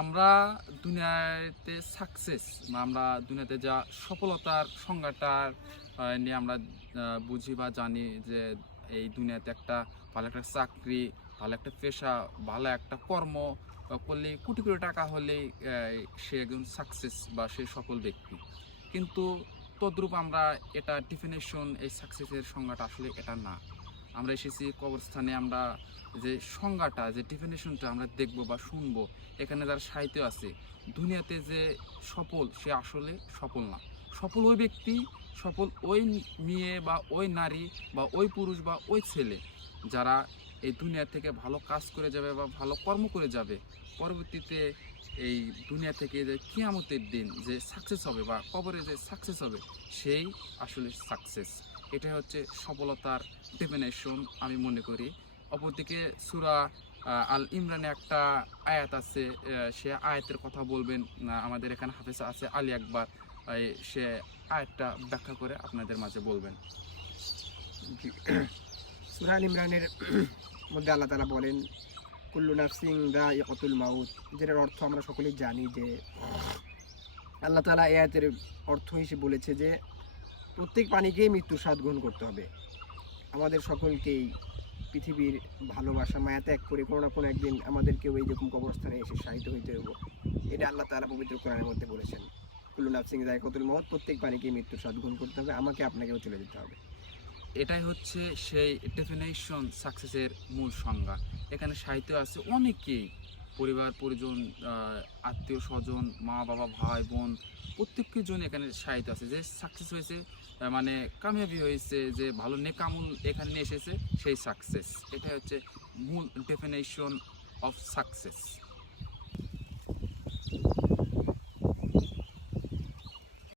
আমরা দুনিয়াতে সাকসেস বা আমরা দুনিয়াতে যা সফলতার সংজ্ঞাটার নিয়ে আমরা বুঝি বা জানি যে এই দুনিয়াতে একটা ভালো একটা চাকরি, ভালো একটা পেশা, ভালো একটা কর্ম করলে কোটি কোটি টাকা হলেই সে একজন সাকসেস বা সে সফল ব্যক্তি। কিন্তু তদ্রূপ আমরা এটা ডেফিনেশন, এই সাকসেসের সংজ্ঞাটা আসলে এটা না। আমরা এসেছি কবরস্থানে, আমরা যে সংজ্ঞাটা, যে ডেফিনেশনটা আমরা দেখব বা শুনবো, এখানে যারা সাহিত্য আছে, দুনিয়াতে যে সফল সে আসলে সফল না। সফল ওই ব্যক্তি, সফল ওই মেয়ে বা ওই নারী বা ওই পুরুষ বা ওই ছেলে যারা এই দুনিয়া থেকে ভালো কাজ করে যাবে বা ভালো কর্ম করে যাবে, পরবর্তীতে এই দুনিয়া থেকে যে কিয়ামতের দিন যে সাকসেস হবে বা কবরে যে সাকসেস হবে, সেই আসলে সাকসেস। এটাই হচ্ছে সফলতার ডেফিনেশন আমি মনে করি। অপরদিকে সূরা আল ইমরানে একটা আয়াত আছে, সে আয়াতের কথা বলবেন আমাদের এখানে হাফেজ আছে আলী আকবর, সে আয়াতটা ব্যাখ্যা করে আপনাদের মাঝে বলবেন। সূরা আল ইমরানের মধ্যে আল্লাহ তাআলা বলেন, কুল্লু নাফসিন যায়িকাতুল মাউত, যেটার অর্থ আমরা সকলেই জানি যে আল্লাহ তাআলা এই আয়াতের অর্থ হিসেবে বলেছে যে প্রত্যেক প্রাণীকেই মৃত্যুর স্বাদ গ্রহণ করতে হবে। আমাদের সকলকেই পৃথিবীর ভালোবাসা মায়া ত্যাগ করে কোনো না কোনো একদিন আমাদেরকেও এইরকম কবরস্থানে এসে শায়িত হইতে হবে। এটা আল্লাহ তাআলা পবিত্র কোরআনের মধ্যে বলেছেন, কুল্লু নাফসিন যায়িকাতুল মাউত, প্রত্যেক প্রাণীকেই মৃত্যুর স্বাদ গ্রহণ করতে হবে, আমাকে আপনাকেও চলে যেতে হবে। এটাই হচ্ছে সেই ডেফিনেশন সাকসেসের মূল সংজ্ঞা। এখানে সাহিত্য আছে অনেকেই, পরিবার পরিজন, আত্মীয় স্বজন, মা বাবা, ভাই বোন, প্রত্যেকের জন্য এখানে সাহিত্য আছে যে সাকসেস হয়েছে, মানে কামিয়াবি হয়েছে, যে ভালো নেকামূল এখানে নিয়ে এসেছে, সেই সাকসেস। এটাই হচ্ছে মূল ডেফিনেশন অফ সাকসেস।